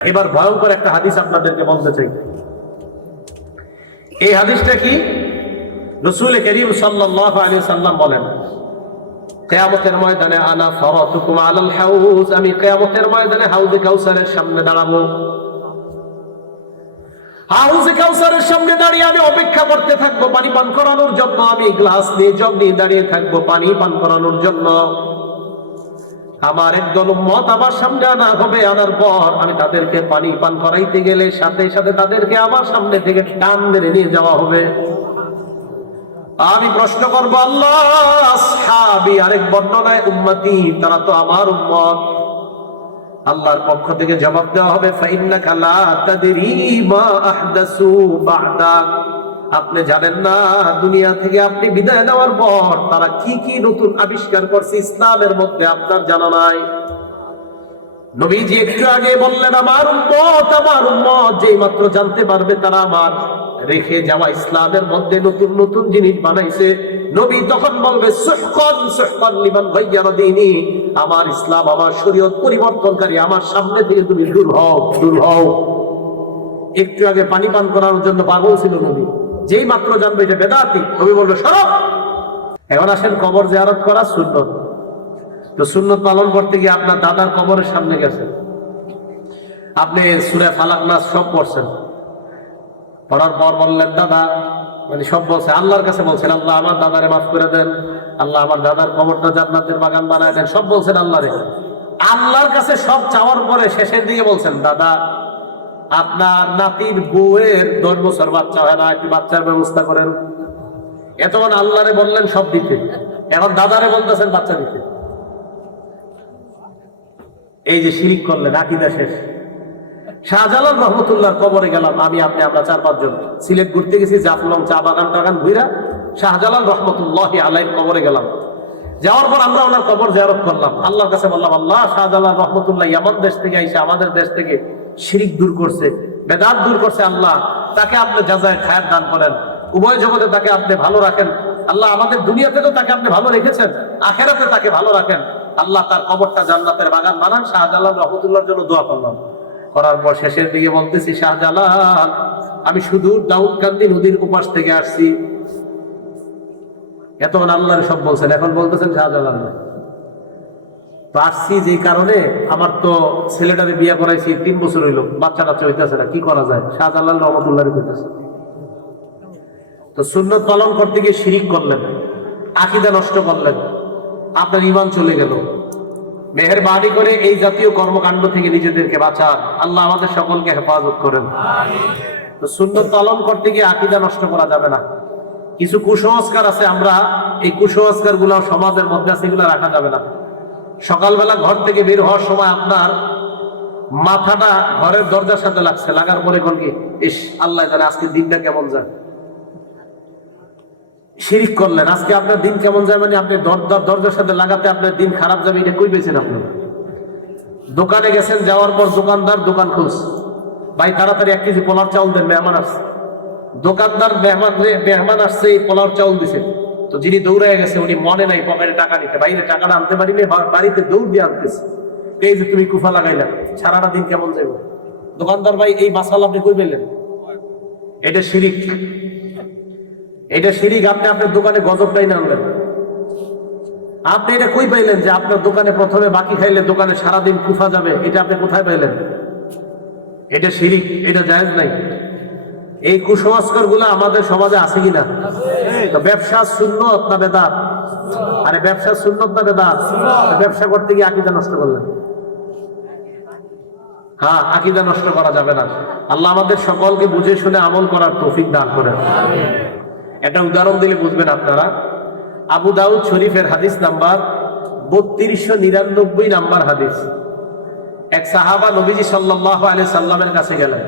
এবার ভয়ঙ্কর একটা হাদিস আপনাদেরকে বলতে চাই। এই হাদিসটা কি? রাসূল করিম সাল্লাল্লাহু আলাইহি সাল্লাম বলেন, কিয়ামতের ময়দানে আনা ফারাতুকুম আলাল হাউজ, আমি কিয়ামতের ময়দানে হাউজে কাউসারের সামনে দাঁড়াবো। হাউজে কাউসারের সামনে দাঁড়িয়ে আমি অপেক্ষা করতে থাকবো পানি পান করানোর জন্য। আমি গ্লাস নিয়ে জগ নিয়ে দাঁড়িয়ে থাকবো পানি পান করানোর জন্য। আমার একদল উম্মত আমার সামনে আনা হবে, আনার পর আমি তাদেরকে পানি পান করাইতে গেলে সাথে সাথে তাদেরকে আমার সামনে থেকে টান মেরে নিয়ে যাওয়া হবে। আমি প্রশ্ন করবো, আল্লাহ আসহাবি, আরেক বর্ণনায় উম্মতি, তারা তো আমার উম্মত। আল্লাহর পক্ষ থেকে জবাব দেওয়া হবে, ফাইন্নাকা লা তাদরি মা আহদাসু বা'দাক, আপনি জানেন না দুনিয়া থেকে আপনি বিদায় নেওয়ার পর তারা কি কি নতুন আবিষ্কার করছে ইসলামের মধ্যে, আপনার জানা নাই। নবীজি একটু আগে বললেন, আমার উম্মত যেই মাত্র জানতে পারবে তারা আমার রেখে যাওয়া ইসলামের মধ্যে নতুন নতুন জিনিস বানাইছে, নবী তখন বলবে, সুহকান সুহকান লিমান গায়্যারা দীনি, আমার ইসলাম আমার শরীয়ত পরিবর্তনকারী, আমার সামনে থেকে তুমি দূর হও, দূর হও। একটু আগে পানি পান করার জন্য পাগল ছিল নবী, যেই মাত্র জানবে যে বেদাতি, নবী বলবে সরব। এখন আসেন কবর জিয়ারত করা সুন্নত। তো সুন্নত পালন করতে গিয়ে আপনার দাদার কবরের সামনে গেছেন, আপনি সূরা ফালাক নাস সব পড়ছেন, পড়ার পর বললেন দাদা, মানে সব বলছে, আল্লাহর কাছে বলছেন, আল্লাহ আমার দাদারে মাফ করে দেন, আল্লাহ আমার দাদার কবরটা জান্নাতের বাগান বানায় দেন, সব বলছেন আল্লাহরে। আল্লাহর কাছে সব চাওয়ার পরে শেষের দিকে বলছেন, দাদা আপনার নাতির বউয়ের 10 বছর বাচ্চা হয় না, একটি বাচ্চার ব্যবস্থা করেন। এতক্ষণ আল্লাহরে বললেন সব দিতে, এখন দাদারে বলতেছেন বাচ্চা দিতে। এই যে শিরিক করলেন, আকীদা শেষ। শাহজালাল রহমতুল্লাহর কবরে গেলাম আমি, আপনি, আমরা 4-5 জন সিলেট ঘুরতে গেছি, জাফলং চা বাগান টাগান ঘুরা শাহজালাল রহমতুল্লাহি আলাইহির কবরে গেলাম। যাওয়ার পর আমরা ওনার কবর জিয়ারত করলাম, আল্লাহর কাছে বললাম, আল্লাহ শাহজালাল রহমতুল্লাহ ইয়ামান দেশ থেকে এসে আমাদের দেশ থেকে শিরিক দূর করছে, বেদাত দূর করছে, আল্লাহ তাকে আপনি জাযায়ে খায়র দান করেন, উভয় জগতে তাকে আপনি ভালো রাখেন, আল্লাহ আমাদের দুনিয়াতে তো তাকে আপনি ভালো রেখেছেন, আখিরাতে তাকে ভালো রাখেন, আল্লাহ তার কবরটা জান্নাতের বাগান বানান। শাহজালাল রহমতুল্লাহর জন্য দোয়া করলাম। করার পর শেষের দিকে বলতেছি, শাহজালাল আমি শুধু দাউদকান্দি নদীর উপাস থেকে আসছি। এতক্ষণ আল্লাহর সব বলছেন, এখন বলতেছেন শাহজালাল তো আসছি যে কারণে, আমার তো ছেলেটারে বিয়ে করাইছি 3 বছর হইল, বাচ্চা কাচ্চা হইতেছে না, কি করা যায়? শাহজালাল রহমতুল্লাহর কইতেছে। তো সুন্নত পালন করতে গিয়ে শিরিক করলেন, আকীদা নষ্ট করলেন, আপনার ঈমান চলে গেল। মেহেরবানি করে এই জাতীয় কর্মকাণ্ড থেকে নিজেদেরকে বাঁচান, আল্লাহ আমাদের সকলকে হেফাজত করেন। তো সুন্নত পালন করতে গিয়ে আকীদা নষ্ট করা যাবে না। কিছু কুসংস্কার আছে, আমরা এই কুসংস্কার গুলো সমাজের মধ্যে আছে, এগুলো রাখা যাবে না। সকালবেলা ঘর থেকে বের হওয়ার সময় আপনার মাথাটা ঘরের দরজার সাথে লাগছে, লাগার পরে কোন কি, ইস আল্লাহ জানে আজকে দিনটা কেমন যায়। শিরিক করলেন, আজকে আপনার দিন কেমন যায়, মানে আপনি দরজার সাথে লাগাতে আপনার দিন খারাপ যাবে, এটা কই পেয়েছেন আপনি? দোকানে গেছেন, যাওয়ার পর দোকানদার দোকান খুলছে, ভাই তাড়াতাড়ি 1 কেজি পোলার চাউল দেন, মেহমান আসছে। দোকানদার মেহমান আসছে, এই পোলার চাউল দিছে, তো যিনি দৌড়ায় গেছে উনি মনে নাই পকেটে টাকা নিতে, বাইরে টাকাটা আনতে পারিনি, বাড়িতে দৌড় দিয়ে আনতেছে। এই যে তুমি কুফা লাগাইলা, সারাটা দিন কেমন যাবে? দোকানদার ভাই এই মাসাল আপনি কই পেলেন? এটা শিরিক, এটা শিরিক। আপনি আপনার দোকানে গজবটাই না আনলেন, আপনি এটা কই পাইলেন যে আপনার দোকানে প্রথমে বাকি খাইলে দোকানে সারাদিন কুফা যাবে? এটা আপনি কোথায় পাইলেন? এটা শিরিক, এটা জায়েজ নাই। এই কুসংস্কার গুলো আমাদের সমাজে আছে কিনা? ব্যবসা সুন্নত না বেদাত? আরে ব্যবসা সুন্নত না বেদাত? ব্যবসা করতে গিয়ে আকীদা নষ্ট করলেন। হ্যাঁ, আকীদা নষ্ট করা যাবে না। আল্লাহ আমাদের সকলকে বুঝে শুনে আমল করার তৌফিক দান করেন। একটা উদাহরণ দিলে বুঝবেন আপনারা। আবু দাউদ শরীফের হাদিস নাম্বার 3299 নাম্বার হাদিস। এক সাহাবা নবীজি সাল্লাল্লাহু আলাইহি সাল্লামের কাছে গেলেন,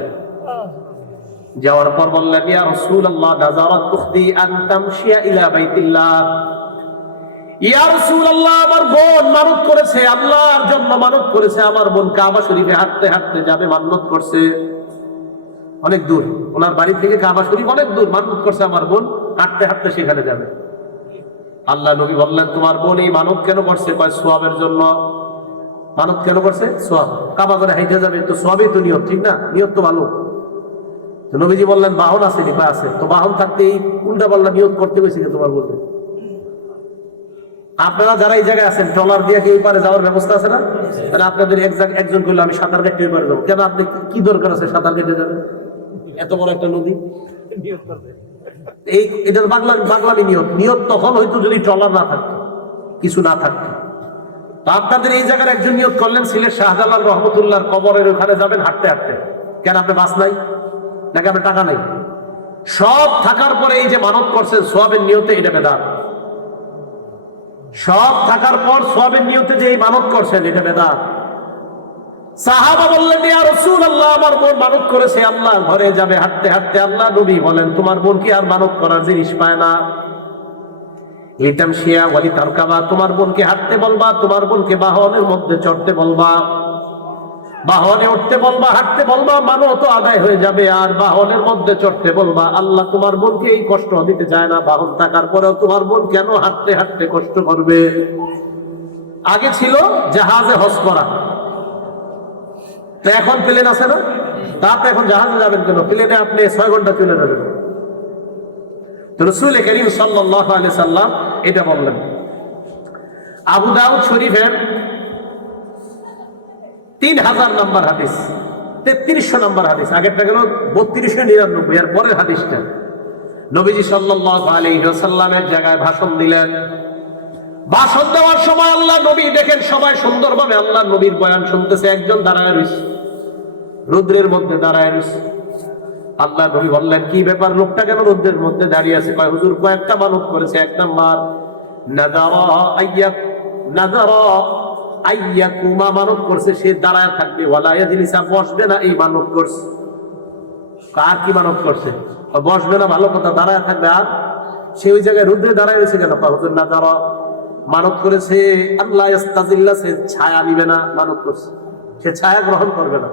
যাওয়ার পর বললেন, ইয়া রাসূলুল্লাহ নাযারাত উখতি আন তামশিয়া ইলা বাইতিল্লাহ। ইয়া রাসূলুল্লাহ আমার বোন মানত করেছে, আল্লাহর জন্য মানত করেছে, আমার বোন কাবা শরীফে হাঁটতে হাঁটতে যাবে, মান্নত করছে অনেক দূর, ওনার বাড়ি থেকে কাবা শরীফ অনেক দূর, মানত করছে আমার বোন, হাঁটতে হাঁটতে সেখানে যাবে। আল্লাহ নবী বললেন, তোমার বোন এই মানত কেন করছে? কয় সওয়াবের জন্য। মানত কেন করছে? সোয়াব। কাবা করে হাইটে যাবে তো সোয়াবই তো নিয়ত, ঠিক না? নিয়ত তো ভালো। তো নবীজি বললেন বাহন আছে নি? আছে। তো বাহন থাকতে এই উল্টা পাল্টা নিয়ত করতে গেছে তোমার বলতে? আপনারা যারা এই জায়গায় আছেন, ট্রলার দিয়ে কি ওই পারে যাওয়ার ব্যবস্থা আছে না? মানে আপনাদের একজন করলে আমি সাঁতার কেটে ওই পারে যাবো, কেন? আপনি কি দরকার আছে সাঁতার কেটে যাবেন? এত বড় একটা নদী। এই এটা বাংলামি নিয়ত। নিয়ত তখন হয়তো যদি ট্রলার না থাকতো, কিছু না থাকতো। তো আপনাদের এই জায়গার একজন নিয়ত করলেন সিলেট শাহজালাল রহমতুল্লাহর কবরের ওখানে যাবেন হাঁটতে হাঁটতে। কেন? আপনি বাস নাই নাকি আপনার টাকা নাই? সব থাকার পরে এই যে মানত করছেন সোয়াবের নিয়তে, এটা বেদাত। সব থাকার পর সোয়াবের নিয়তে যে এই মানত করছেন, এটা বেদাত। সাহাবা বললেন ইয়া রাসূলুল্লাহ, আমার বোন মানত করেছে আল্লাহ ঘরে যাবে হাঁটতে হাঁটতে। আল্লাহ নবী বলেন তোমার বোন কি আর মানত করার জিনিস পায় না? লিতামশিয়া ওয়ালি তারকাবা, তোমার বোনকে হাঁটতে বলবা, তোমার বোনকে বাহনের মধ্যে চড়তে বলবা, বাহনে উঠতে বলবা, হাঁটতে বলবা, মানত আদায় হয়ে যাবে। আর বাহনের মধ্যে চড়তে বলবা। আল্লাহ তোমার বোনকে এই কষ্ট দিতে চায় না। বাহন থাকার পরেও তোমার বোন কেন হাঁটতে হাঁটতে কষ্ট করবে? আগে ছিল জাহাজে হজ করা, তো এখন প্লেন আছে না? তাতে এখন জাহাজে যাবেন কেন? প্লেনে আপনি 6 ঘন্টা চলে যাবেন। তো রাসূল কারীম সাল্লাল্লাহু আলাইহি সাল্লাম এটা বললেন। আবু দাউদ শরীফের 3000 নম্বর হাদিস, 3300 নম্বর হাদিস। আগেরটা গেল 3299, এর পরের হাদিসটা। নবীজি সাল্লাল্লাহু আলাইহি ওয়াসাল্লামের জায়গায় ভাষণ দিলেন। ভাষণ দেওয়ার সময় আল্লাহ নবী দেখেন সবাই সুন্দরভাবে আল্লাহ নবীর বয়ান শুনতেছে, একজন দাঁড়ায় রয়েছে, রৌদ্রের মধ্যে দাঁড়ায় রয়েছে। আল্লাহ নবী বললেন কি ব্যাপার, লোকটা কেন রৌদ্রের মধ্যে দাঁড়িয়ে আছে? কয় হুজুর কয়েকটা মানত করেছে। 1 নাম্বার নাযারা আইয়াকুমা, মানত করছে সে দাঁড়ায় থাকবে, ওয়ালা ইয়াজলিসা, বসবে না, এই মানত করছে। কার কি মানত করছে? বসবে না, ভালো কথা, দাঁড়ায় থাকবে। আর সে ওই জায়গায় রৌদ্রে দাঁড়ায় রয়েছে কেন? হুজুর নাযারা মানত করেছে আল্লাহ ইস্তাজিল্লা, সে ছায়া নিবে না, মানত করছে সে ছায়া গ্রহণ করবে না।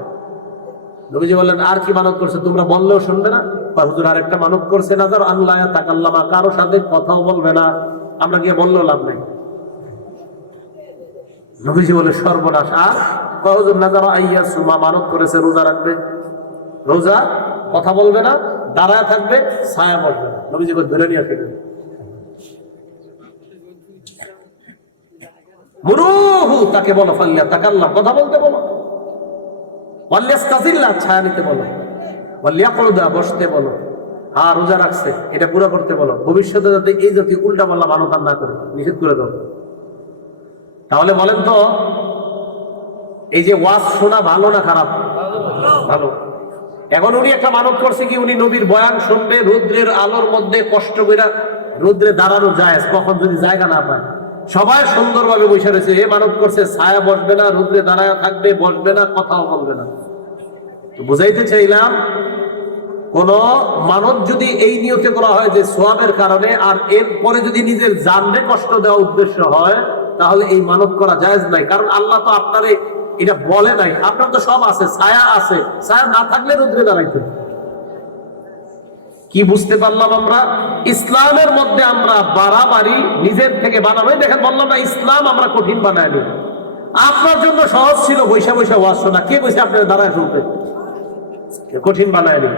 নবীজি বললেন আর কি মানত করছে? তোমরা বললেও শুনবে না। হুজুর আরেকটা মানত করছে নাযার আল্লাহ তাকাল্লামা, কারো সাথে কথাও বলবে না। আমরা গিয়ে বললেও লাভ নেই। নবীজি বলে সর্বনাশ। আর হুজুর নাযার আইয়া সুমা, মানত করেছে রোজা রাখবে, রোজা, কথা বলবে না, দাঁড়ায় থাকবে, ছায়া বসবে না। নবীজি বলে ধরে নিয়ে ফিরবে, মুরুহু, তাকে বলো ফাল্লা তাকাল্লাম, কথা বলতে বলো, ওয়ালিয়াস্তাজিল্লা, ছায়া নিতে বলো, ওয়ালিয়াকুদা, বসতে বলো। আর রোজা রাখছে এটা পুরো করতে বলো। ভবিষ্যতে যাতে এই জাতি উল্টা পাল্লা মানত না করে নিষেধ করে দাও। তাহলে বলেন তো এই যে ওয়াজ শোনা ভালো না খারাপ? ভালো। এখন উনি একটা মানত করছে কি, উনি নবীর বয়ান শুনবে, রৌদ্রের আলোর মধ্যে কষ্ট করে রৌদ্রে দাঁড়ানো যায়, কখন যদি জায়গা না পায়। সবাই সুন্দরভাবে বসে রয়েছে, এ মানত করছে ছায়া বসবে না, রৌদ্রে দাঁড়ায় থাকবে, বসবে না, কথাও বলবে না। বুঝাইতে চাইলাম কোন মানত যদি এই নিয়তে করা হয় যে সোয়াবের কারণে, আর এরপরে যদি নিজের জানরে কষ্ট দেওয়া উদ্দেশ্য হয়, তাহলে এই মানত করা জায়েজ নাই। কারণ আল্লাহ তো আপনারে এটা বলে নাই। আপনার তো সব আছে, ছায়া আছে, ছায়া না থাকলে রৌদ্রে দাঁড়াইতে। কি বুঝতে পারলাম আমরা? ইসলামের মধ্যে আমরা বাড়াবাড়ি নিজের থেকে বানাবো। দেখেন বললাম না, ইসলাম আমরা কঠিন বানাইনি। আপনার জন্য সহজ ছিল বৈশা বৈশা ওয়াজ শোনা। কে বসে আপনার দাঁড়ায় শুনতে? কঠিন বানায়নি।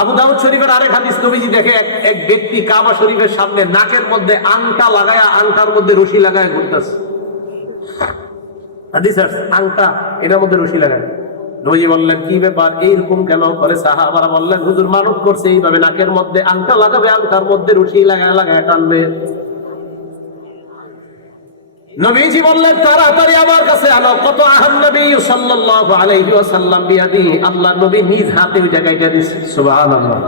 আবু দাউদ শরীফের আরেক হাদিস, নবীজি দেখে এক ব্যক্তি কাবা শরীফের সামনে নাকের মধ্যে আংটা লাগায়া, আংটার মধ্যে রশি লাগায় ঘুরতেছে। হাদিস আছে, আংটা এটার মধ্যে রশি লাগায়। নবীজি বললেন কি ব্যাপার, এইরকম কেন করে? সাহাবারা বললেন হুজুর মানত করছে এইভাবে নাকের মধ্যে আংটা লাগাবে, আংটার মধ্যে রশি লাগায় লাগায় টানবে। নবীজি বললেন তাড়াতাড়ি আমার কাছে আনো। কত আহান নবী সাল্লাল্লাহু আলাইহি ওয়াসাল্লাম বিয়াদি, আল্লাহ নবী নিজ হাতে ওই জায়গাটা দিয়েছে। সুবহানাল্লাহ।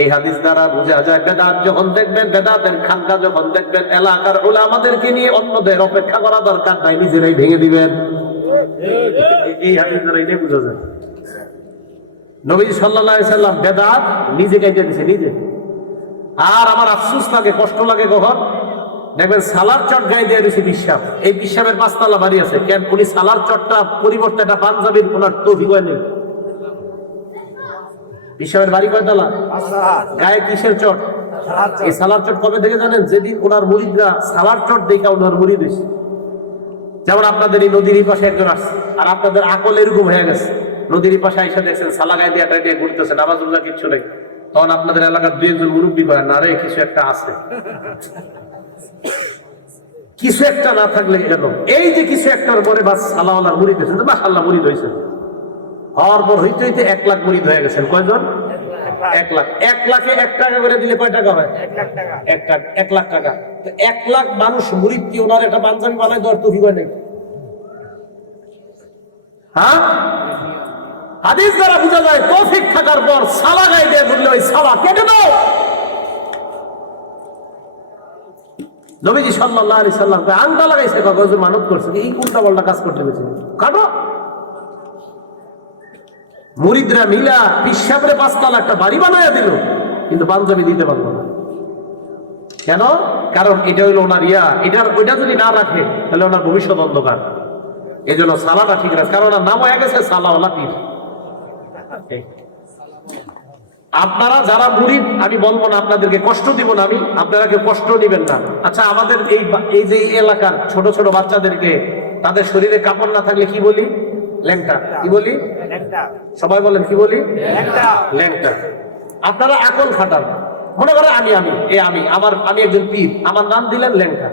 এই হাদিস দ্বারা বোঝা যায় বেদাত যখন দেখবেন, বেদাতের খানকা যখন দেখবেন, এলাকার উলামাদেরকে নিয়ে অন্যদের অপেক্ষা করা দরকার নাই, নিজেরাই ভেঙে দিবেন। এই হাদিস দ্বারা এটাই বোঝা যায়। নবীজি সাল্লাল্লাহু আলাইহি সাল্লাম বেদাত নিজে কাইটা দিয়েছে, নিজে। আর আমার আফসোস লাগে, কষ্ট লাগে কখন দেখবেন সালার চট গায়ে দিয়ে দিয়েছে বিশ্বাস। এই বিশ্বাসের 5 তলা বাড়ি আছে, কেন? উনি সালার চটটা পরিবর্তে একটা পাঞ্জাবির ওনার তৌফিক হয় নেই। বিশ্বাসের বাড়ি কয় তলা? গায়ে কিসের চট? এই সালার চট কবে থেকে জানেন? যেদিন ওনার মুরিদরা সালার চট দেখে ওনার মুরিদ হয়েছে। যেমন আপনাদের এই নদীর পাশে একজন আসছে, আর আপনাদের আকল এরকম হয়ে গেছে, নদীর পাশে আইসা দেখছেন সালা গায়ে দিয়ে টাইটে ঘুরতেছে, নামাজ রোজা কিচ্ছু নেই, তখন আপনাদের এলাকার দুই একজন মুরব্বী করেন না রে কিছু একটা আছে, কিছু একটা না থাকলে কেন, এই যে কিছু একটার পরে বাস সালাওয়ালার মুরিদ হয়েছেন, মাশাআল্লাহ মুরিদ হয়েছেন, হওয়ার পর হইতে হইতে 1 লাখ মুরিদ হয়ে গেছেন। কয়জন? 1 লাখ। 1 লাখে 1 টাকা করে দিলে কয় টাকা হয়? 1 লাখ টাকা। তো 1 লাখ মানুষ মুরিদ কি ওনার একটা পাঞ্জাবি বানায় দেওয়ার তৌফিক হয় নাই? হ্যাঁ, হাদিস দ্বারা বোঝা যায় তৌফিক থাকার পর সালা গায়ে দিয়ে ঘুরলে ওই সালা কেটে দাও। নবীজি সাল্লাল্লাহু আলাইহি সাল্লাম আংটা লাগাইছে, কাগজে মানত করছে, এই উল্টা পাল্টা কাজ করতে গেছে, কাটো। মুরিদরা মিলা পিসাবরে 5 তলা একটা বাড়ি বানায়া দিল, কিন্তু পাঞ্জাবি দিতে পারলো না। কেন? কারণ এটা হইলো ওনার ওইটা যদি না রাখে তাহলে ওনার ভবিষ্যৎ অন্ধকার। এই জন্য সালাটা ঠিক রাখে, কারণ ওনার নাম হয়ে গেছে সালাওয়ালা পীর। আপনারা যারা মুরিদ, আমি বলবো না আপনাদেরকে কষ্ট দিব না, আপনারা কেউ কষ্ট দিবেন না। আচ্ছা, আমাদের এই যে এলাকার ছোট ছোট বাচ্চাদেরকে তাদের শরীরে কাপড় না থাকলে কি বলি? ল্যাংটা। কি বলি? সবাই বলেন কি বলি? ল্যাংটা। আপনারা আকল খাটান, মনে করেন আমি একজন পীর, আমার নাম দিলেন ল্যাংটা।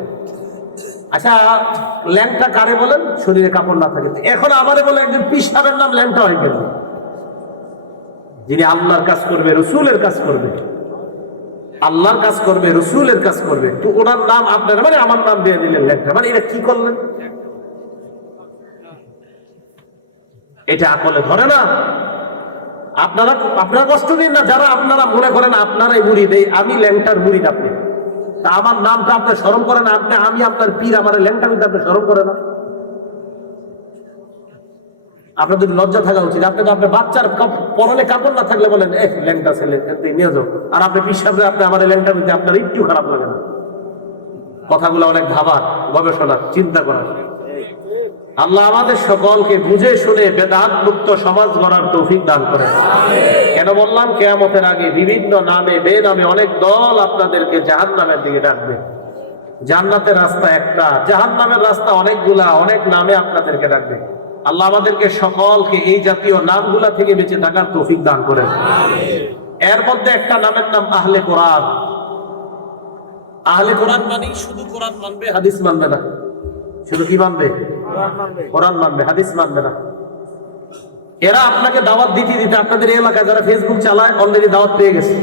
আচ্ছা, ল্যাংটা কারে বলেন? শরীরে কাপড় না থাকে। এখন আমারে বলে একজন পীর সাহেবের নাম ল্যাংটা হয়ে গেল, যিনি আল্লাহর কাজ করবে, রসুলের কাজ করবে, আল্লাহর কাজ করবে, রসুলের কাজ করবে, তো ওনার নাম আপনার মানে আমার নাম দিয়ে দিলেন ল্যাংটা, মানে এটা কি করলেন? এটা আকলে ধরে না। আপনারা কষ্ট দিন না, যারা আপনারা মনে করেন আপনারাই মুরিদ, আমি ল্যাংটার মুরিদ, আপনি তা আমার নামটা আপনার স্মরণ করেন, আমি আপনার পীর, আমার ল্যাংটা কিন্তু আপনি স্মরণ করে না। আপনাদের লজ্জা থাকা উচিত। আপনি তো আপনার বাচ্চার পরনে কাপড় না থাকলে বলেন ল্যাংটা ছেলে নিয়ে যাও, আর আপনি পিসাবে আপনি আমার ল্যাংটা দিতে আপনার একটু খারাপ লাগে না? কথাগুলো অনেক ভাবার, গবেষণা, চিন্তা করার। আল্লাহ আমাদের সকলকে বুঝে শুনে বেদাত মুক্ত সমাজ গড়ার তৌফিক দান করেন। কেন বললাম? কিয়ামতের আগে বিভিন্ন নামে বেনামে অনেক দল আপনাদেরকে জাহান্নামের দিকে ডাকবে। জান্নাতের রাস্তা একটা, জাহান্নামের রাস্তা অনেকগুলা, অনেক নামে আপনাদেরকে ডাকবে। আল্লাহ আমাদেরকে সকলকে এই জাতীয় নামগুলা থেকে বেঁচে থাকার তৌফিক দান করেন। এর মধ্যে একটা নামের নাম আহলে কোরআন। আহলে কোরআন মানে শুধু কোরআন মানবে, হাদিস মানবে না। শুধু কি মানবে? কোরআন মানবে, হাদিস মানবে না। এরা আপনাকে দাওয়াত দিতে দিতে আপনাদের এলাকায় যারা ফেসবুক চালায় অলরেডি দাওয়াত পেয়ে গেছে।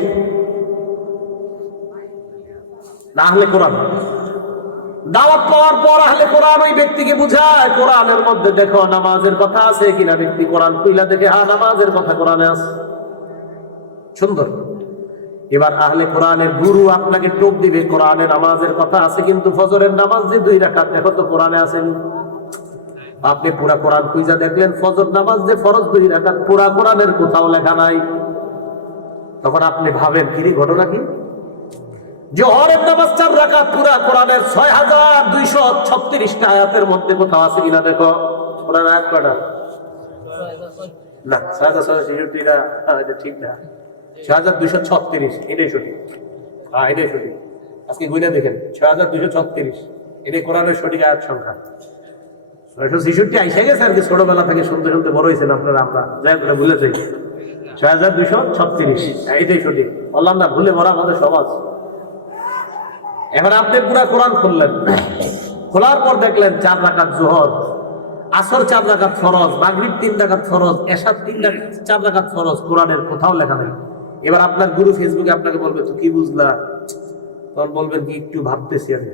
না আহলে কোরআন, দাওয়াত পাওয়ার পর আহলে কোরআন ওই ব্যক্তিকে বুঝায় কোরআনের মধ্যে দেখো নামাজের কথা আছে কিনা। ব্যক্তি কোরআন খুইলা দেখে হ্যাঁ নামাজের কথা কোরআনে আছে, সুন্দর। এবার আহলে কোরআনের গুরু আপনাকে টোপ দিবে, কোরআনে নামাজের কথা আছে, কিন্তু ফজরের নামাজ যে 2 রাকাত দেখো তো কোরআনে আসেনি। আপনি পুরা কোরআন খুঁজা দেখলেন, ফজর নামাজ যে ফরজ 2 রাকাত পুরা কোরআনের কোথাও লেখা নাই। তখন আপনি ভাবেন কি ঘটনা কি? জোহরের নামাজ 4 রাকাত পুরা কোরআনের 6236টা আয়াতের মধ্যে কোথাও আছে কিনা দেখো। কোরআন আয়াত কয়টা? না 6666টা, এটা ঠিক না, 6236 এটাই সঠিক। হ্যাঁ এটাই সঠিক। আজকে গুনে দেখেন 6236 এটাই কোরআনের সঠিক আয়াত সংখ্যা। 666 আইসা গেছে আর কি, ছোটবেলা থেকে শুনতে শুনতে বড় হয়েছেন আপনারা, আমরা যাই করে ভুলে যাই। 6236 এটাই সঠিক। বললাম না ভুলে ভরা আমাদের সমাজ। এখন আপনি পুরা কোরআন খুললেন, খোলার পর দেখলেন 4 রাকাত জোহর, আসর 4 রাকাত ফরজ, মাগরিব 3 রাকাত ফরজ, এশা 4 রাকাত ফরজ, কোরআনের কোথাও লেখা নেই। এবার আপনার গুরু ফেসবুকে আপনাকে বলবে তো কি বুঝলা, তখন বলবেন কি একটু ভাবতেছি আমি।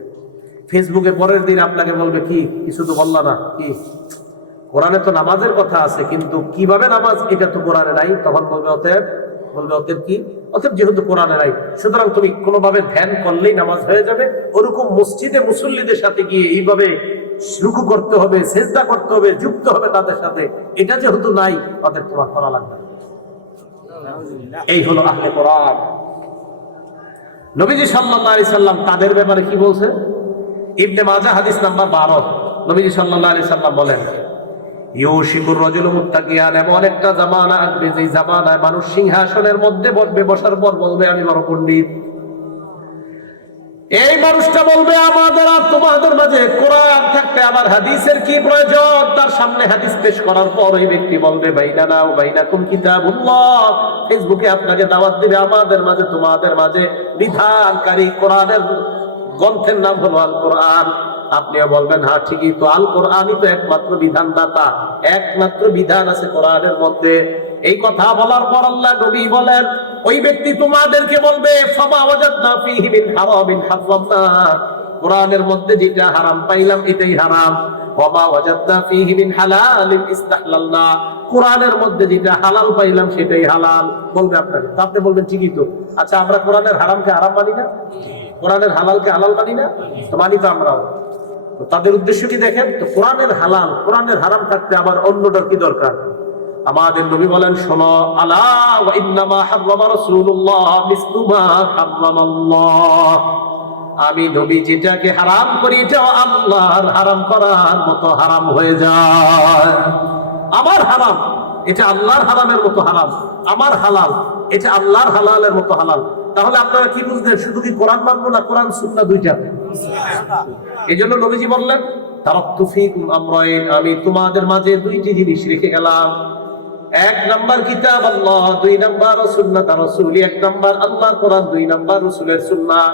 ফেসবুকে পরের দিন আপনাকে বলবে কি কিছু তো বললা না, কি কোরআনে তো নামাজের কথা আছে কিন্তু কিভাবে নামাজ এটা তো কোরআনে নাই। তখন বলবে অতএব কি, অতএব যেহেতু কোরআনে নাই সুতরাং তুমি কোনোভাবে ধ্যান করলেই নামাজ হয়ে যাবে। ওরকম মসজিদে মুসল্লিদের সাথে গিয়ে এইভাবে রুকু করতে হবে, সেজদা করতে হবে, যুক্ত হবে তাদের সাথে, এটা যেহেতু নাই অতএব তোমার করা লাগবে। এই হলো আহলে কোরআন। নবীজি সাল্লাল্লাহু আলাইহি সাল্লাম তাদের ব্যাপারে কি বলছে? ইবনে মাজাহ হাদিস নাম্বার 12, নবীজি সাল্লাল্লাহু আলাইহি সাল্লাম বলেন ইউশিকুর রাজুলু মুত্তাকিয়ান, এমন একটা জামানা আসবে যে জামানায় মানুষ সিংহাসনের মধ্যে বসবে, বসার পর বলবে আমি বড় পণ্ডিত। এই মানুষটা বলবে আমাদের আর তোমাদের মাঝে কোরআন থাকতে আমার হাদিসের কি প্রয়োজন? তার সামনে হাদিস পেশ করার পর ওই ব্যক্তি বলবে বাইনানা ও বাইনাকুম কিতাবুল্লাহ। ফেসবুকে আপনাকে দাওয়াত দিবে, আমাদের মাঝে তোমাদের মাঝে বিধানকারী কোরআনের গ্রন্থের নাম হলো আল কোরআন। আপনিও বলবেন হ্যাঁ ঠিকই তো, আল কোরআনই তো একমাত্র বিধানদাতা, একমাত্র বিধান আছে কোরআনের মধ্যে। এই কথা বলার পর আল্লাহ নবী বলেন ওই ব্যক্তি তোমাদেরকে বলবে ফামা ওয়াজাদনা ফীহি মিন হারামিন হারামনা, কোরআনের মধ্যে যেটা হারাম পাইলাম এটাই হারাম। ওয়ামা ওয়াজাদনা ফীহি মিন হালালিন ইসতাহলালনা, কোরআনের মধ্যে যেটা হালাল পাইলাম সেটাই হালাল। বলবে আপনাকে, আপনি বলবেন ঠিকই তো। আচ্ছা আমরা কোরআনের হারামকে হারাম মানি না, কোরআনের হালালকে হালাল মানি না? তো মানি তো আমরাও। তাদের উদ্দেশ্য কি দেখেন তো, কোরআনের হালাল কোরআনের হারাম থাকতে আবার অন্যটার কি দরকার? আমাদের নবী বলেন শোনো, আলা ওয়া ইন্নামা হারামা রাসূলুল্লাহ মিসলু মা হারামাল্লাহ, আমি নবী যেটাকে হারাম করি এটাও আল্লাহর হারাম করার মতো হারাম হয়ে যায়। আমার হারাম এটা আল্লাহর হারামের মতো হারাম, আমার হালাল এটা আল্লাহর হালালের মতো হালাল। তাহলে আপনারা কি বুঝলেন? শুধু কি কোরআন মানবো না কোরআন সুন্নাহ দুইটা? এই জন্য নবীজি বললেন তারাকতু ফীকুম আমরাইন, আমি তোমাদের মাঝে দুইটি জিনিস রেখে গেলাম। এক নাম্বার কিতাব আল্লাহ, দুই নাম্বার সুন্নাত রাসূল। এক নাম্বার আল্লাহর কোরআন, দুই নাম্বার রাসূলের সুন্নাহ।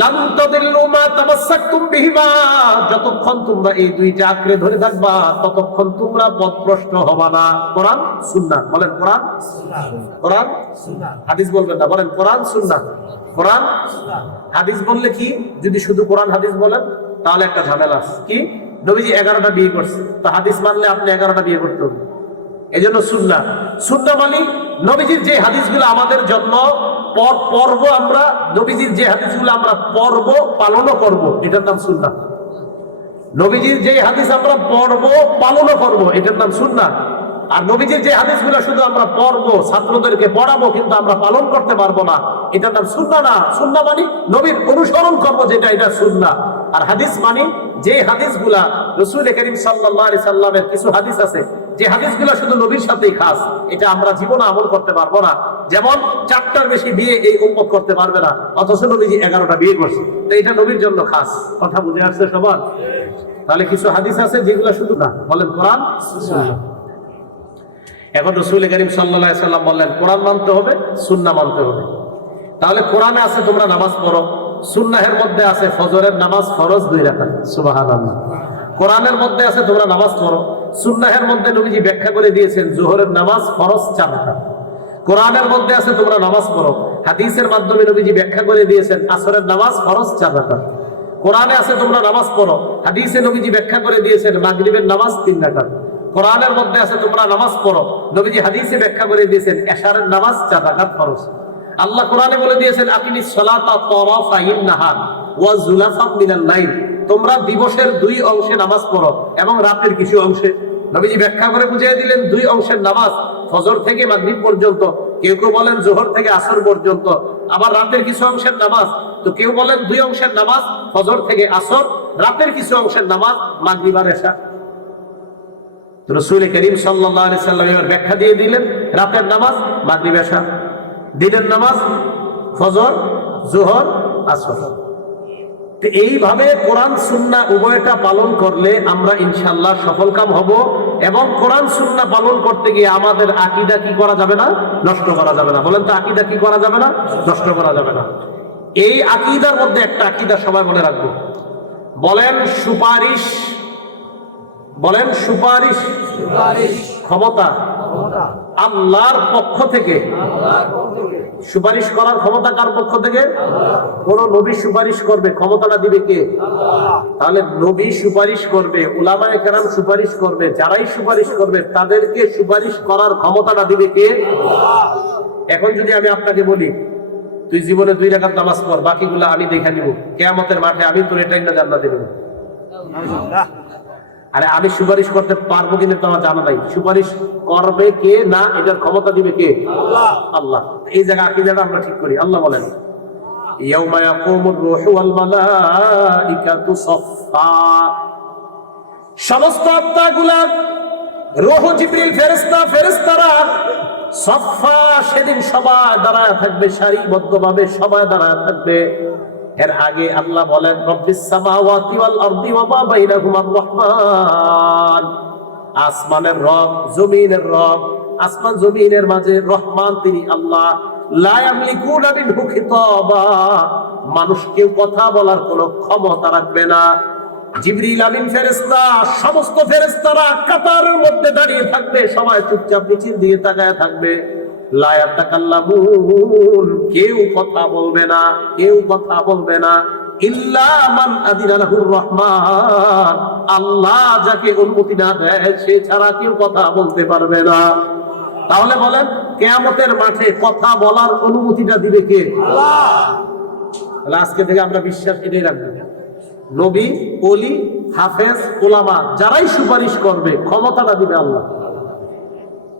লাম তাদিল্লু মা তামাসসাকতুম বিহিমা, যতক্ষণ তোমরা এই দুইটা আঁকড়ে ধরে থাকবা ততক্ষণ তোমরা পথভ্রষ্ট হবা না। কোরআন সুন্নাহ, বলেন কোরআন সুন্নাহ, কোরআন সুন্নাহ। হাদিস বলবেন না, বলেন কোরআন সুন্নাহ, কোরআন সুন্নাহ। হাদিস বললে কি, যদি শুধু কোরআন হাদিস বলেন তাহলে একটা ঝামেলা আছে। কি, নবীজি 11টা বিয়ে করছে, তো হাদিস মানলে আপনি 11টা বিয়ে করতে হবে। এই জন্য সুন্নাহ, সুন্নাহ মানে নবীজির যে হাদিসগুলো আমাদের জন্য পর্ব, আমরা নবীজির যে হাদিসগুলো আমরা পর্ব পালনও করব, এটার নাম সুন্নাহ। নবীজির যে হাদিস আমরা পর্ব পালনও করব, এটার নাম সুন্নাহ। আর নবীজির যে হাদিসগুলো শুধু আমরা পড়বো, ছাত্রদেরকে পড়াবো, কিন্তু আমরা পালন করতে পারবো না, এটার নাম সুন্নাহ না। সুন্নাহ মানে নবীর অনুসরণ করবো যেটা, এটা সুন্নাহ। আর হাদিস মানে যে হাদিসগুলা রাসূল করিম সাল্লাল্লাহু আলাইহি সাল্লামের কিছু হাদিস আছে যে হাদিসগুলো শুধু নবীর সাথেই খাস, এটা আমরা জীবনে আমল করতে পারবো না। যেমন 4টার বেশি বিয়ে এই উম্মত করতে পারবে না, অথচ নবীজি 11টা বিয়ে করছে, তো এটা নবীর জন্য খাস। কথা বুঝে আসছে সবার? তাহলে কিছু হাদিস আছে যেগুলো শুধু না, বলেন কোরআন সুন্নাহ। এখন রাসূল করিম সাল্লাল্লাহু আলাইহি সাল্লাম বললেন কোরআন মানতে হবে, সুন্নাহ মানতে হবে। তাহলে কোরআনে আছে তোমরা নামাজ পড়ো, সুন্নাহের মধ্যে আছে ফজরের নামাজ ফরজ 2 রাকাত, সুবহানাল্লাহ। কোরআনের মধ্যে আছে তোমরা নামাজ পড়ো, সুন্নাহের মধ্যে নবীজি ব্যাখ্যা করে দিয়েছেন যোহরের নামাজ ফরজ 4 রাকাত। কোরআনের মধ্যে আছে তোমরা নামাজ পড়ো, হাদিসের মাধ্যমে নবীজি ব্যাখ্যা করে দিয়েছেন আসরের নামাজ ফরজ 4 রাকাত। কোরআনে আছে তোমরা নামাজ পড়ো, হাদিসে নবীজি ব্যাখ্যা করে দিয়েছেন মাগরিবের নামাজ 3 রাকাত। কোরআনের মধ্যে আছে তোমরা নামাজ পড়ো, নবীজি হাদিসে ব্যাখ্যা করে দিয়েছেন এশারের নামাজ 4 রাকাত ফরজ। আল্লাহ কোরআনে বলে দিয়েছেন আকিমিস সালাতা তারাফাইন নাহার ওয়া যুলাফাম মিনাল লাইল, তোমরা দিবসের 2 অংশে নামাজ পড়ো এবং রাতের কিছু অংশে। নবীজি ব্যাখ্যা করে বুঝিয়ে দিলেন 2 অংশের নামাজ, ফজর থেকে মাগরিব পর্যন্ত, কেউ কেউ বলেন যোহর থেকে আসর পর্যন্ত। আবার রাতের কিছু অংশের নামাজ, তো কেউ বলেন 2 অংশের নামাজ, ফজর থেকে আসর, রাতের কিছু অংশের নামাজ মাগরিব আর এশা। তো রাসূল করিম সাল্লাল্লাহু আলাইহি সাল্লাম এর ব্যাখ্যা দিয়ে দিলেন রাতের নামাজ মাগরিব এশা, দিনের নামাজ ফজর যোহর আসর। তো এইভাবে কোরআন সুন্নাহ উভয়টা পালন করলে আমরা ইনশাআল্লাহ সফলকাম হব। এবং কোরআন সুন্নাহ পালন করতে গিয়ে আমাদের আকীদা কি করা যাবে না, নষ্ট করা যাবে না। বলেন তো আকীদা কি করা যাবে না, নষ্ট করা যাবে না। এই আকীদার মধ্যে একটা আকীদা সবাই মনে রাখবো, বলেন সুপারিশ, বলেন সুপারিশ, ক্ষমতা আল্লাহর পক্ষ থেকে। সুপারিশ করার ক্ষমতা কার পক্ষ থেকে? কোন নবী সুপারিশ করবে, ক্ষমতাটা দিবে কে? তাহলে নবী সুপারিশ করবে, উলামায়ে কেরাম সুপারিশ করবে, যারাই সুপারিশ করবে তাদেরকে সুপারিশ করার ক্ষমতাটা দিবে কে? এখন যদি আমি আপনাকে বলি তুই জীবনে 2 রাকাত নামাজ পড়, বাকিগুলো আমি দেখে নিব, কিয়ামতের মাঠে আমি তোর এটাই না জান্নাতে দেব। আরে আমি সুপারিশ করতে পারবো কিনা তোমার জানা নাই, সুপারিশ করবে কে না এটার ক্ষমতা দিবে কে? আল্লাহ। আল্লাহ। এই জায়গা আকীদাটা আমরা ঠিক করি। আল্লাহ বলেন ইয়াউমা ইয়াকুমুর রূহু ওয়াল মালাইকাতু সাফফা, সমস্ত আত্মাগুলা, রূহ জিবরিল ফেরেশতারা সাফফা, সেদিন সবাই দাঁড়ায় থাকবে, সারিবদ্ধভাবে সবাই দাঁড়ায় থাকবে। এর আগে আল্লাহ বলেন রব্বিস সামাওয়াতি ওয়াল আরদি ওয়া মা বাইনাহুমার রহমান, আসমানের রব, জমিনের রব, আসমান জমিনের মাঝে রহমান তিনি আল্লাহ। লা ইয়ামলিকুনা মিনহু খিতাবা, মানুষ কেউ কথা বলার কোনো ক্ষমতা রাখবে না। জিবরিল আমিন ফেরেশতা, সমস্ত ফেরেশতারা কাতারের মধ্যে দাঁড়িয়ে থাকবে, সবাই চুপচাপ নিচের দিকে তাকায় থাকবে। লা ইয়াতাকাল্লামুন, কেউ কথা বলবে না, কেউ কথা বলবে না। ইল্লা মান আযিনা লাহুর রহমান, আল্লাহ যাকে অনুমতি না দেয় সে ছাড়া কেউ কথা বলতে পারবে না। তাহলে বলেন কিয়ামতের মাঠে কথা বলার অনুমতিটা দিবে কে? আল্লাহ। তাহলে আজকে থেকে আমরা বিশ্বাস এটাই রাখবো, নবী, ওলি, হাফেজ, উলামা যারাই সুপারিশ করবে ক্ষমতাটা দিবে আল্লাহ।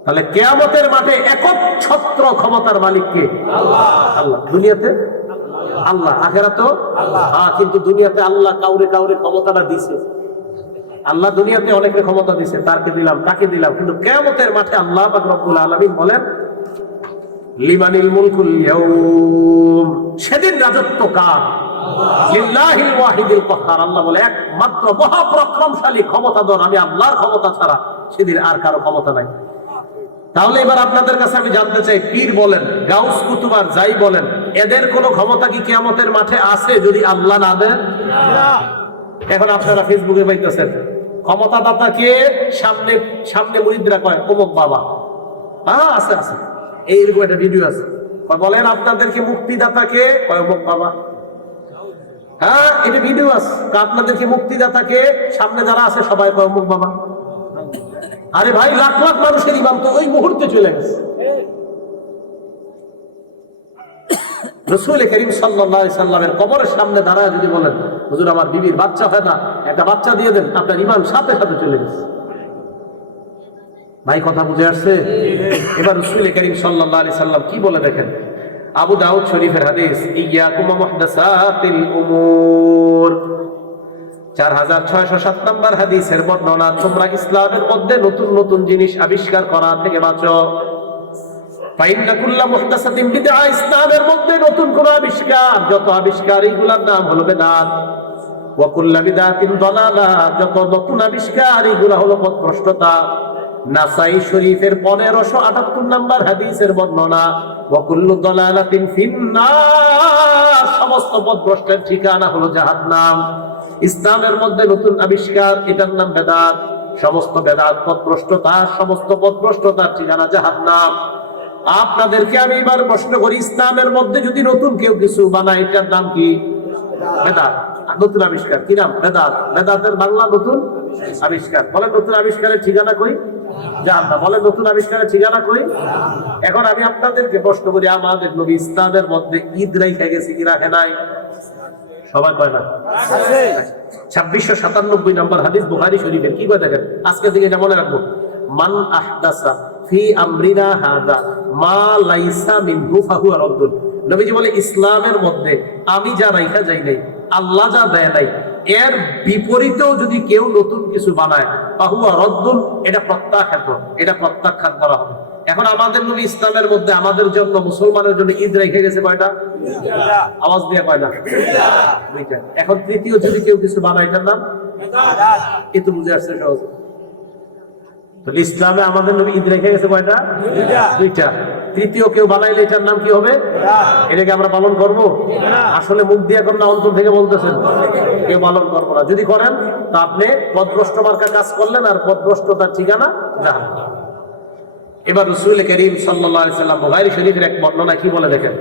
তাহলে কিয়ামতের মাঠে একচ্ছত্র ক্ষমতার মালিক কে? আল্লাহ। আল্লাহ। দুনিয়াতে আল্লাহ, আখিরাতেও আল্লাহ। হ্যাঁ, কিন্তু দুনিয়াতে আল্লাহ কাউরে কাউরে ক্ষমতাটা দিছে। আল্লাহ দুনিয়াতে অনেকের ক্ষমতা দিছে, তারকে দিলাম, তাকে দিলাম, কিন্তু কিয়ামতের মাঠে আল্লাহ পাক রব্বুল আলামিন বলেন লিমানিল মুলকুল ইয়াউম, সেদিন রাজত্ব কার? লিল্লাহিল ওয়াহিদিল কাহ্হার। আল্লাহ বলে একমাত্র মহাপরাক্রমশালী ক্ষমতাধর আমি আল্লাহর ক্ষমতা ছাড়া সেদিন আর কারো ক্ষমতা নাই। তাহলে এবার আপনাদের কাছে আমি জানতে চাই, পীর বলেন, গাউস কুতুব আর যাই বলেন, এদের কোনো ক্ষমতা কি কিয়ামতের মাঠে আছে যদি আল্লাহ না দেন? এখন আপনারা ফেসবুকে পাইতেছেন ক্ষমতাদাতা কে, সামনে সামনে মুরিদরা কয় অমুক বাবা। হ্যাঁ আছে আছে, এইরকম একটা ভিডিও আছে। বলেন আপনাদেরকে মুক্তিদাতা কে, কয় অমুক বাবা। হ্যাঁ এটা ভিডিও আছে। আপনাদেরকে মুক্তিদাতা কে, সামনে যারা আছে সবাই কয় অমুক বাবা। আরে ভাই, লাখ লাখ মানুষের ইমাম তো ওই মুহূর্তে চলে গেছে। রাসূল করিম সাল্লাল্লাহু আলাইহি সাল্লামের কবরের সামনে দাঁড়ায় যদি বলেন হুজুর আমার বিবির বাচ্চা হয় না, একটা বাচ্চা দিয়ে দেন, আপনার ইমান সাথে সাথে চলে গেছে। ভাই কথা বুঝে আসছে? এবার রাসূল করিম সাল্লাল্লাহু আলাইহি সাল্লাম কি বলে দেখেন, আবু দাউদ শরীফের হাদিস, ইয়াকুম মুহদাসাতিল উমুর, 4607 নম্বর হাদিসের বর্ণনা, তোমরা ইসলামের মধ্যে নতুন নতুন জিনিস আবিষ্কার করা থেকে বাঁচো। ফাইন্না কুল্লা মুহদাসাতিন বিদআ, ইসলামের মধ্যে নতুন কোন আবিষ্কার, যত আবিষ্কার এগুলোর নাম হলো বিদআত। ওয়া কুল্লা বিদআতিন দালালা, যত নতুন আবিষ্কার এগুলো হলো পথভ্রষ্টতা। নাসাই শরীফের 1578 নম্বর হাদিসের বর্ণনা, ওয়া কুল্লু দালালাতিন ফিন্নার, সমস্ত পথভ্রষ্টের ঠিকানা হলো জাহান্নাম। ইসলামের মধ্যে নতুন আবিষ্কার, এটার নাম বেদাত। সমস্ত বেদাত পথভ্রষ্টতা, সমস্ত পথভ্রষ্টতার ঠিকানা জাহান্নাম। আপনাদেরকে আমি এবার প্রশ্ন করি, ইসলামের মধ্যে যদি নতুন কেউ কিছু বানায় এটার নাম কি? বেদাত। নতুন আবিষ্কার কি নাম? বেদাত। বেদাতের বাংলা নতুন আবিষ্কার। বলেন নতুন আবিষ্কারের ঠিকানা কই? জাহান্নাম। বলেন নতুন আবিষ্কারের ঠিকানা কই? এখন আমি আপনাদেরকে প্রশ্ন করি, আমাদের নবী ইসলামের মধ্যে ঈদ রাইখা গেছে কি রাখে নাই? সবাই কয় না? 2697 নম্বর হাদিস বুখারী শরীফের, কি কয় দেখেন, আজকে থেকে এটা মনে রাখবো, মান আহদাসা ফি আমরিনা হাযা মা লাইসা মিনহু ফাহুয়া রাদ্দুন। নবীজি বলে ইসলামের মধ্যে আমি যা রাইখা যাই নাই, আল্লাহ যা দেয় নাই, এর বিপরীতেও যদি কেউ নতুন কিছু বানায় ফাহুয়া রাদ্দুন, এটা প্রত্যাখ্যাত, এটা প্রত্যাখ্যান করা হবে। এখন আমাদের নবী ইসলামের মধ্যে আমাদের জন্য, মুসলমানের জন্য ঈদ রেখে গেছে কয়টা? আওয়াজ দিয়ে কয়টা? দুইটা। এখন তৃতীয় যদি কেউ কিছু বানায় এটার নাম বেদাত। এত বুঝে আসছে সহজ। ইসলামে আমাদের নবী ঈদ রেখে গেছে কয়টা? দুইটা। তৃতীয় কেউ বানাইলে এটার নাম কি হবে? এটাকে আমরা পালন করব? আসলে মুখ দিয়ে এখন না অন্তর থেকে বলতেছেন কেউ পালন করবো না। যদি করেন তা আপনি পথভ্রষ্ট মার্কা কাজ করলেন, আর পথভ্রষ্টতার ঠিকানা জাহান্নাম। এবার রাসূল করিম সাল্লাল্লাহু আলাইহি সাল্লাম বুখারী শরীফের এক বর্ণনা কি বলে দেখেন,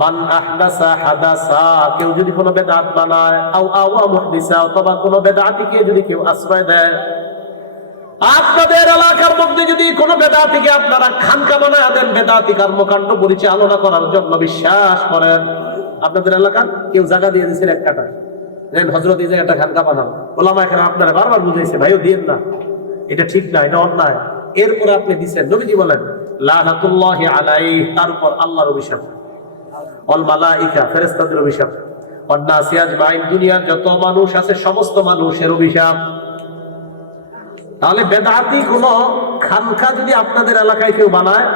মান আহদাসা হাদাসা, কেউ যদি কোনো বেদাত বানায়, আও আওয়া মুহদিসা, অথবা কোনো বেদাতিকে যদি কেউ আশ্রয় দেয়। আপনাদের এলাকার মধ্যে যদি কোনো বেদাতিকে আপনারা খানকা বানায় দেন, বেদাতি কর্মকাণ্ড পরিচালনা করার জন্য বিশ্বাস করেন, আপনাদের এলাকার কেউ জায়গা দিয়ে দিয়েছেন এক কাটা, হযরত এই জায়গাটা খানকা বানান, ওলামা এখানে আপনারা বারবার বুঝাইছে ভাইও দিয়েন না, এটা ঠিক না, এটা অন্যায়। এরপর আপনি দিচ্ছেন, নবীজি বলেন লানাতুল্লাহি আলাইহি, তার উপর আল্লাহর অভিশাপ, ওয়াল মালাইকা, ফেরেশতাদের অভিশাপ, ওয়ান নাসি আজমাইন, দুনিয়ার যত মানুষ আছে সমস্ত মানুষের অভিশাপ। তাহলে বেদাতি কোন খানকা যদি আপনাদের এলাকায় কেউ বানায়,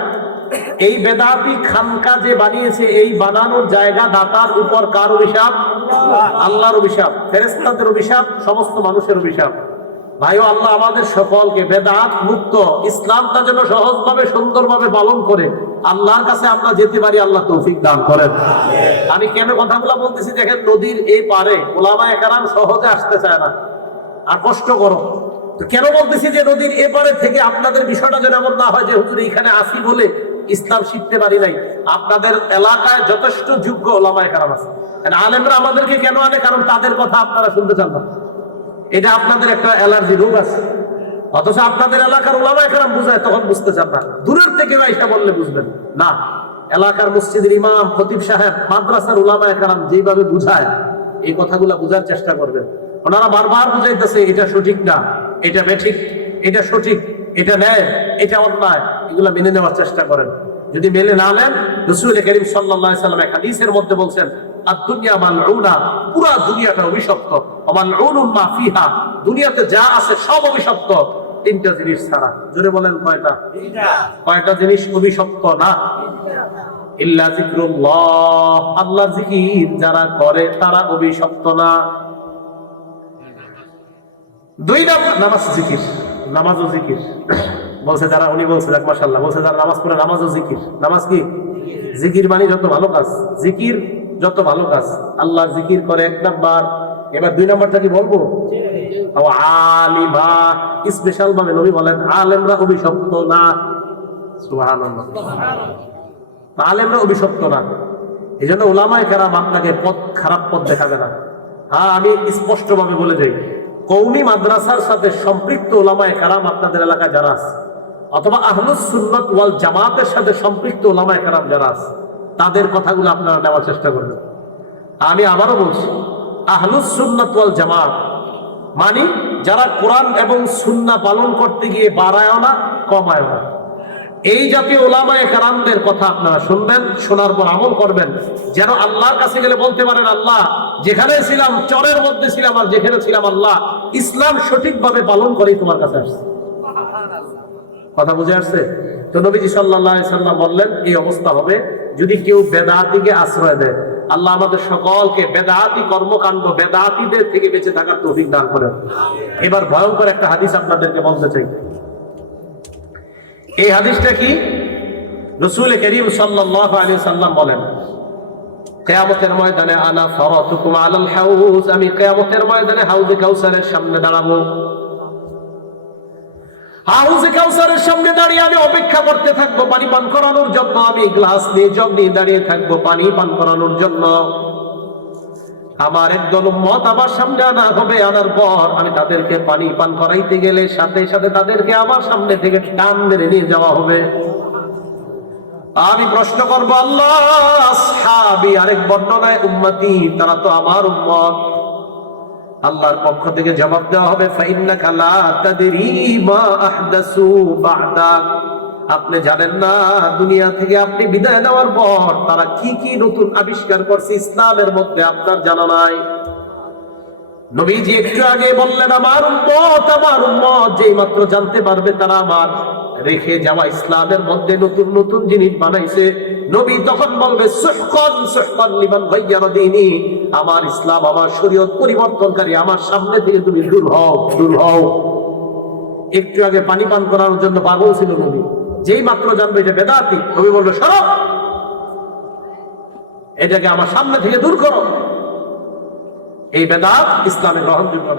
এই বেদাতি খানকা যে বানিয়েছে, এই বানানোর জায়গা দাতার উপর কার অভিশাপ? আল্লাহর অভিশাপ, ফেরেশতাদের অভিশাপ, সমস্ত মানুষের অভিশাপ। ভাইও, আল্লাহ আমাদের সকলকে বেদাত মুক্ত ইসলামটা যেন সহজভাবে সুন্দরভাবে পালন করে আল্লাহর কাছে আমরা যেতে পারি, আল্লাহ তৌফিক দান করেন। আমি কেন কথাগুলো বলতেছি, দেখেন নদীর এই পারে ওলামায়ে কেরাম সহজে আসতে চায় না, আর কষ্ট করো। তো কেন বলতেছি যে নদীর এপারে থেকে আপনাদের বিষয়টা যেন এমন না হয় যে হুজুর এখানে আসি বলে ইসলাম শিখতে পারি নাই। আপনাদের এলাকায় যথেষ্ট যোগ্য ওলামায়ে কেরাম আছে, আলেমরা আমাদেরকে কেন আনে? কারণ তাদের কথা আপনারা শুনতে চান না। এটা আপনাদের একটা অ্যালার্জি রোগ আছে, অথচ আপনাদের এলাকার ওলামায়ে কেরাম বুঝায় তখন বুঝতে চান না। দূরের থেকে এটা বললে বুঝবেন না। এলাকার মসজিদের ইমাম, খতিব সাহেব, মাদ্রাসার ওলামায়ে কেরাম যেভাবে বুঝায় এই কথাগুলো বুঝার চেষ্টা করবেন। ওনারা বারবার বুঝাইতেছে এটা সঠিক না, এটা বেঠিক, এটা সঠিক, এটা ন্যায়, এটা অন্যায়, এগুলো মেনে নেওয়ার চেষ্টা করেন। যদি মেনে না নেন, রাসূল কারীম সাল্লাল্লাহু আলাইহি ওয়াসাল্লাম এক হাদিসের মধ্যে বলছেন, আদ-দুনিয়া মালউনা, পুরা দুনিয়াটা অভিশপ্ত, মালউনুন মা ফিহা, দুনিয়াতে যা আছে সব অভিশপ্ত, তিনটা জিনিস ছাড়া। জোরে বলেন কয়টা? কয়টা জিনিস অভিশপ্ত না? ইল্লা যিকরুল্লাহ, আল্লাহর জিকির যারা করে তারা অভিশপ্ত না। দুই নাম্বার নামাজ জিকির, নামাজও জিকির বলছে যারা, উনি বলছে যাক মাশাআল্লাহ, বলছে যারা নামাজ পড়ে নামাজও জিকির। নামাজ কি? জিকির মানে যত ভালো কাজ, জিকির যত ভালো কাজ। আল্লাহর জিকির করে এক নাম্বার। এবার দুই নাম্বারটা কি বলবো? আলিমা, স্পেশাল ভাবে নবী বলেন আলেমরা অভিশপ্ত না। সুবহানাল্লাহ, আলেমরা অভিশপ্ত না। এই জন্য ওলামায়ে কেরাম আপনাকে পথ, খারাপ পথ দেখাবে না। হ্যাঁ, আমি স্পষ্ট ভাবে বলে যাই, কওমি মাদ্রাসার সাথে সম্পৃক্ত ওলামায়ে কেরাম আপনাদের এলাকায় যারা আছে, অথবা আহলুস সুন্নাত ওয়াল জামাতের সাথে সম্পৃক্ত ওলামায়ে কেরাম যারা আছে, তাদের কথাগুলো আপনারা নেওয়ার চেষ্টা করবেন। আমি আবারও বলছি, আহলুস সুন্নাত ওয়াল জামাত মানে যারা কোরআন এবং সুন্নাহ পালন করতে গিয়ে বাড়ায় না কমায় না, এই জাতীয় ওলামায়ে কেরামদের কথা আপনারা শুনবেন, শোনার পর আমল করবেন, যেন আল্লাহর কাছে গেলে বলতে পারেন, আল্লাহ যেখানে ছিলাম চরের মধ্যে ছিলাম, আর যেখানে ছিলাম আল্লাহ ইসলাম সঠিকভাবে পালন করেই তোমার কাছে আসছে। কথা বুঝে আসছে? তো নবীজি সাল্লাল্লাহু আলাইহি সাল্লাম বললেন এই অবস্থা হবে যদি কেউ বেদাতিকে আশ্রয় দেয়। আল্লাহ আমাদের সকলকে বেদাতি কর্মকাণ্ড, বেদাতিদের থেকে বেঁচে থাকার তৌফিক দান করেন। এবার ভয়ঙ্কর একটা হাদিস আপনাদেরকে বলতে চাই। এই হাদিসটা কি? রাসূল কারীম সাল্লাল্লাহু আলাইহি সাল্লাম বলেন, কিয়ামতের ময়দানে আনা ফারাতুকুম আলাল হাউজ, আমি কিয়ামতের ময়দানে হাউজে কাউসারের সামনে দাঁড়াবো। হাউজে কাউসারের সামনে দাঁড়িয়ে আমি অপেক্ষা করতে থাকবো পানি পান করানোর জন্য। আমি গ্লাস নিয়ে, জগ নিয়ে দাঁড়িয়ে থাকবো পানি পান করানোর জন্য। আমার একদল উম্মত আমার সামনে আনা হবে, আনার পর আমি তাদেরকে পানি পান করাইতে গেলে সাথে সাথে তাদেরকে আমার সামনে থেকে টান মেরে নিয়ে যাওয়া হবে। আমি প্রশ্ন করবো, আল্লাহ আসহাবি, আরেক বর্ণনায় উম্মতি, তারা তো আমার উম্মত। আল্লাহর পক্ষ থেকে জবাব দেওয়া হবে, ফাইন্নাকা লা তাদরি মা আহদাসু বা'দাক, আপনি জানেন না দুনিয়া থেকে আপনি বিদায় নেওয়ার পর তারা কি কি নতুন আবিষ্কার করছে ইসলামের মধ্যে, আপনার জানা নাই। নবীজি একটু আগে বললেন আমার উম্মত যেই মাত্র জানতে পারবে তারা আমার রেখে যাওয়া ইসলামের মধ্যে নতুন নতুন জিনিস বানাইছে, নবী তখন বলবে সুহকান সুহকান লিমান গায়্যারা দীনি, আমার ইসলাম, আমার শরীয়ত পরিবর্তনকারী, আমার সামনে থেকে তুমি দূর হও, দূর হও। একটু আগে পানি পান করার জন্য পাগল ছিল নবী, যেই মাত্র জানবে এটা বেদাতি, নবী বলবে সরো, এটাকে আমার সামনে থেকে দূর করো। এই বেদাত ইসলামে গ্রহণযোগ্য না।